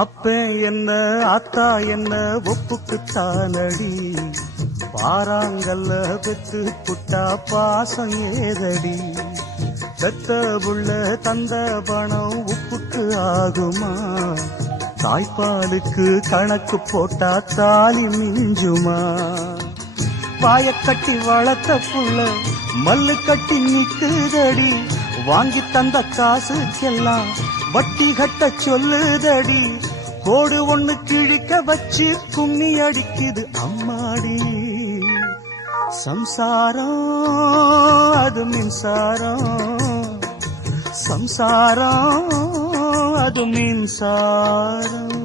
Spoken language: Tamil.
அப்ப என்ன அத்தா என்ன ஒப்புக்குத்தானடி, பாறாங்கல்ல பெத்து புட்டா பாசம் ஏதடி, பெத்த புள்ள தந்த பணம் உப்புக்கு ஆகுமா, தாய்ப்பாலுக்கு கணக்கு போட்டா தாலி மிஞ்சுமா, வாயக்கட்டி வளர்த்த புள்ள மல்லு கட்டி நிக்குதடி, வாங்கி தந்த காசுக்கெல்லாம் வட்டி கட்ட சொல்லுதடி, கோடு ஒண்ணு கிழிக்க வச்சு கும்மி அடிக்குது அம்மாடி, சம்சாரம் அது மின்சாரம், சம்சாரம் அது மின்சாரம்.